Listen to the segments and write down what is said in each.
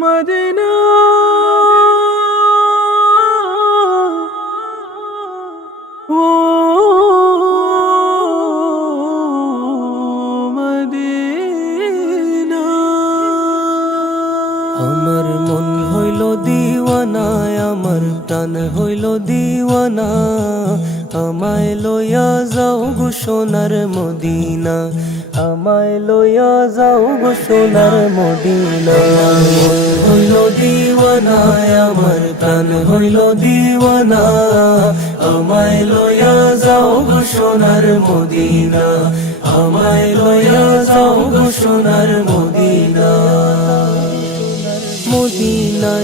Medina oh আমার মন হইল দিওয়ানা, আমার প্রাণ হইল দিওয়ানা। আমায় লইয়া যাও গো সোনার মদিনা, আমায় লইয়া যাও গো সোনার মদিনা। হইল দিওয়ানা, আমার প্রাণ হইল দিওয়ানা। আমায় লইয়া যাও গো সোনার মদিনা, আমায় লইয়া যাও গো সোনার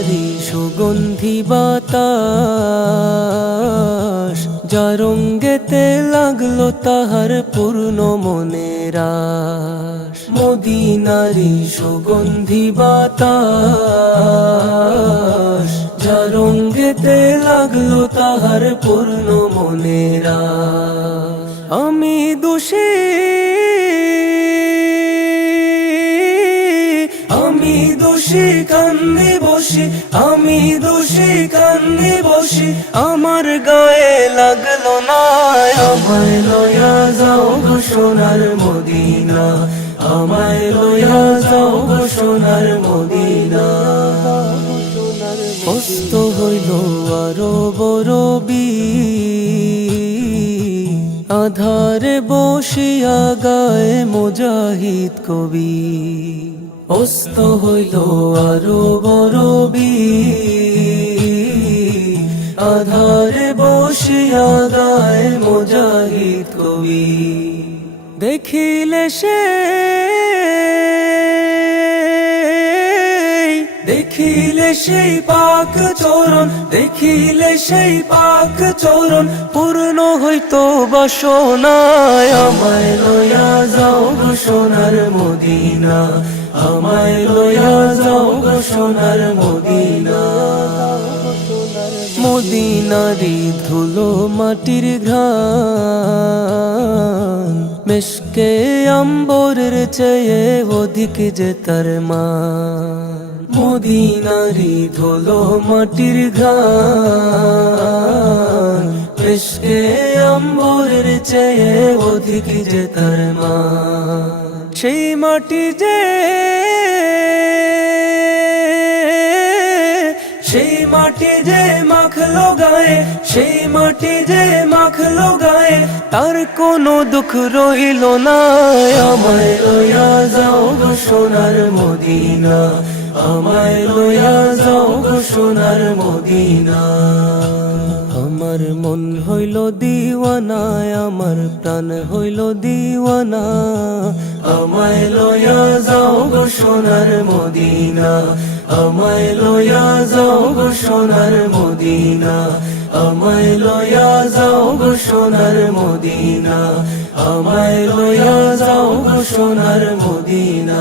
মদিনারি সুগন্ধি বাতাস যা রঙ্গেতে লাগল তাহার পূর্ণ মনের মদিনারি সুগন্ধি বাতাস যা রঙ্গেতে লাগল তাহার পূর্ণ মনের আমি দোষী আমি দোষী কান্দি বসি, আমি দোষী, কান্দি বসি, আমার গায়ে লাগল না। আমায় লয়া যাও গো সোনার মদিনা, আমায় লয়া যাও গো সোনার মদিনা। অস্ত হইল আরও বড় আধারে বসিয়া গায়ে মুজাহিদ কবি অস্ত হইল আরও বড় আধারে বসিয়া গায়ে মুজাহিদ কবি দেখিলে সে, দেখিলে সেই পাক চরণ, দেখিলে সেই পাক চরণ, পূর্ণ হইতো বাসনায়। আমায় লইয়া যাও সোনার মদিনা। আমায় লইয়া যাও গো সোনার মদিনা। মদিনারি ধুলো মাটির ঘ্রাণ। মেশকে আম্বরের চেয়ে অধিক যে তার মা মদিনারি ধুলো মাটির ঘ্রাণ। মেশকে আম্বরের চেয়ে অধিক যে তার মা। সেই মাটি যে, সেই মাটি যে মাখলো গায়ে সেই মাটি যে মাখলো গায়ে তার কোনো দুঃখ রইল না। আমায় লইয়া যাও গো সোনার মদিনা, আমায় লইয়া যাও গো সোনার মদিনা। আমার মন হইল দিওয়ানা, আমার প্রাণ হইল দিওয়ানা। আমায় লইয়া যাও গো সোনার মদিনা, আমায় লইয়া যাও গো সোনার মদিনা, আমায় লইয়া যাও গো সোনার মদিনা, আমায় লইয়া যাও গো সোনার মদিনা।